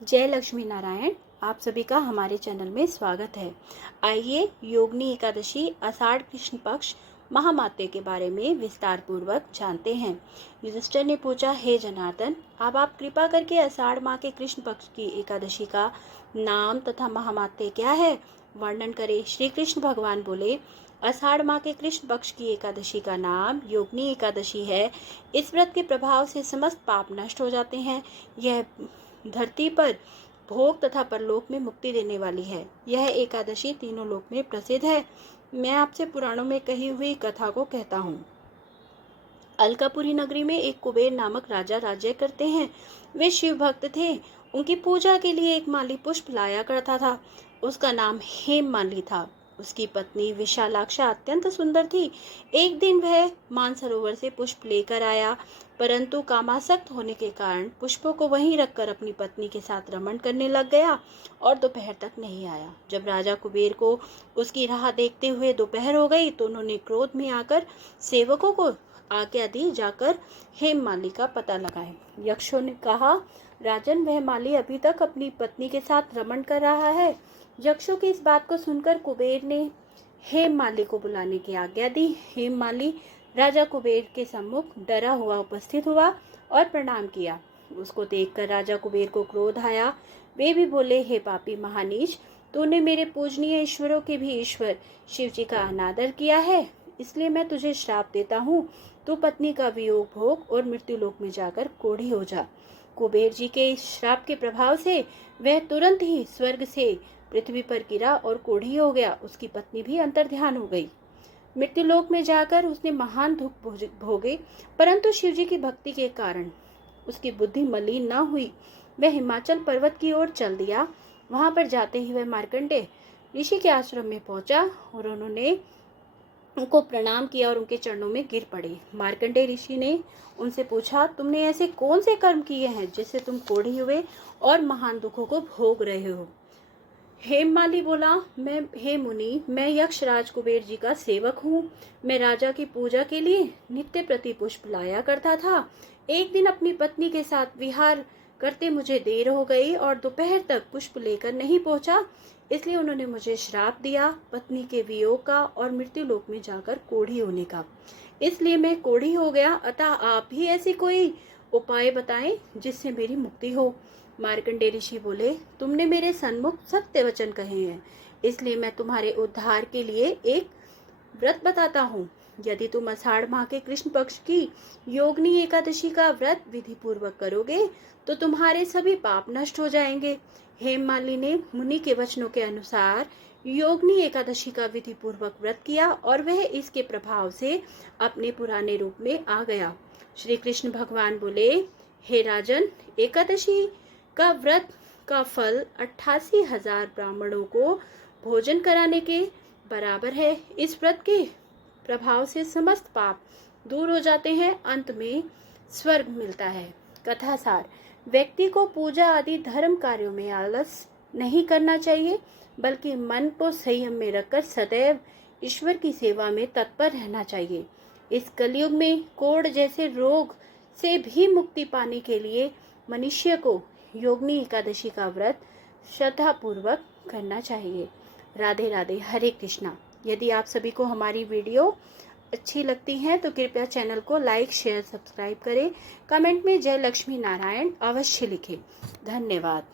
जय लक्ष्मी नारायण। आप सभी का हमारे चैनल में स्वागत है। आइए योगिनी एकादशी आषाढ़ कृष्ण पक्ष महामात्य के बारे में विस्तार पूर्वक जानते हैं। युधिष्ठिर ने पूछा, हे जनार्दन, अब आप कृपा करके आषाढ़ माह के कृष्ण पक्ष की एकादशी का नाम तथा महामात्य क्या है वर्णन करें। श्री कृष्ण भगवान बोले, आषाढ़ माह के कृष्ण पक्ष की एकादशी का नाम योगिनी एकादशी है। इस व्रत के प्रभाव से समस्त पाप नष्ट हो जाते हैं। यह धरती पर भोग तथा परलोक में मुक्ति देने वाली है। यह एकादशी तीनों लोक में प्रसिद्ध है। मैं आपसे पुराणों में कही हुई कथा को कहता हूँ। अलकापुरी नगरी में एक कुबेर नामक राजा राज्य करते हैं। वे शिव भक्त थे। उनकी पूजा के लिए एक माली पुष्प लाया करता था। उसका नाम हेम माली था। उसकी पत्नी विशालाक्षा अत्यंत सुंदर थी। एक दिन वह मानसरोवर से पुष्प लेकर आया, परंतु कामासक्त होने के कारण पुष्पों को वहीं रखकर अपनी पत्नी के साथ रमण करने लग गया और दोपहर तक नहीं आया। जब राजा कुबेर को उसकी राह देखते हुए दोपहर हो गई तो उन्होंने क्रोध में आकर सेवकों को आज्ञा दी, जाकर हेम माली का पता लगाए। यक्षों ने कहा, राजन, वह माली अभी तक अपनी पत्नी के साथ रमण कर रहा है। यक्षों की इस बात को सुनकर कुबेर ने हेम माली को बुलाने की आज्ञा दी। हेम माली राजा कुबेर के सम्मुख डरा हुआ उपस्थित हुआ और प्रणाम किया। उसको देखकर राजा कुबेर को क्रोध आया। वे भी बोले, हे पापी महानीच, तूने मेरे पूजनीय ईश्वरों के भी ईश्वर शिव जी का अनादर किया है, इसलिए मैं तुझे श्राप देता हूँ। तू पत्नी का वियोग भोग और मृत्यु लोक में जाकर कोढ़ी हो जा। कुबेर जी के श्राप के प्रभाव से वह तुरंत ही स्वर्ग से पृथ्वी पर गिरा और कोढ़ी हो गया। उसकी पत्नी भी अंतर्ध्यान हो गई। मृत्यु लोक में जाकर उसने महान दुख भोगे, परंतु शिव जी की भक्ति के कारण उसकी बुद्धि मलिन न हुई। वह हिमाचल पर्वत की ओर चल दिया। वहां पर जाते ही वह मार्कंडेय ऋषि के आश्रम में पहुंचा और उन्होंने उनको प्रणाम किया और उनके चरणों में गिर पड़े। मार्कंडेय ऋषि ने उनसे पूछा, तुमने ऐसे कौन से कर्म किए हैं जिससे तुम कोढ़ी हुए और महान दुखों को भोग रहे हो। हेममाली बोला, हे मुनि, मैं यक्षराज कुबेर जी का सेवक हूँ। मैं राजा की पूजा के लिए नित्य प्रति पुष्प लाया करता था। एक दिन अपनी पत्नी के साथ विहार करते मुझे देर हो गई और दोपहर तक पुष्प लेकर नहीं पहुंचा, इसलिए उन्होंने मुझे श्राप दिया, पत्नी के वियोग का और मृत्यु लोक में जाकर कोढ़ी होने का। इसलिए मैं कोढ़ी हो गया। अतः आप भी ऐसी कोई उपाय बताएं जिससे मेरी मुक्ति हो। मार्कंडेय ऋषि बोले, तुमने मेरे सन्मुख सत्य वचन कहे हैं, इसलिए मैं तुम्हारे उद्धार के लिए एक व्रत बताता हूँ। यदि तुम आषाढ़ माह के कृष्ण पक्ष की योगिनी एकादशी का व्रत विधि पूर्वक करोगे तो तुम्हारे सभी पाप नष्ट हो जाएंगे। हेममाली ने मुनि के वचनों के अनुसार योगिनी एकादशी का विधि पूर्वक व्रत किया और वह इसके प्रभाव से अपने पुराने रूप में आ गया। श्री कृष्ण भगवान बोले, हे राजन, एकादशी का व्रत का फल 88,000 ब्राह्मणों को भोजन कराने के बराबर है। इस व्रत के प्रभाव से समस्त पाप दूर हो जाते हैं। अंत में स्वर्ग मिलता है। कथा सार, व्यक्ति को पूजा आदि धर्म कार्यों में आलस नहीं करना चाहिए, बल्कि मन को संयम में रखकर सदैव ईश्वर की सेवा में तत्पर रहना चाहिए। इस कलयुग में कोढ़ जैसे रोग से भी मुक्ति पाने के लिए मनुष्य को योगिनी एकादशी का व्रत श्रद्धा पूर्वक करना चाहिए। राधे राधे, हरे कृष्णा। यदि आप सभी को हमारी वीडियो अच्छी लगती है तो कृपया चैनल को लाइक, शेयर, सब्सक्राइब करें। कमेंट में जय लक्ष्मी नारायण अवश्य लिखें। धन्यवाद।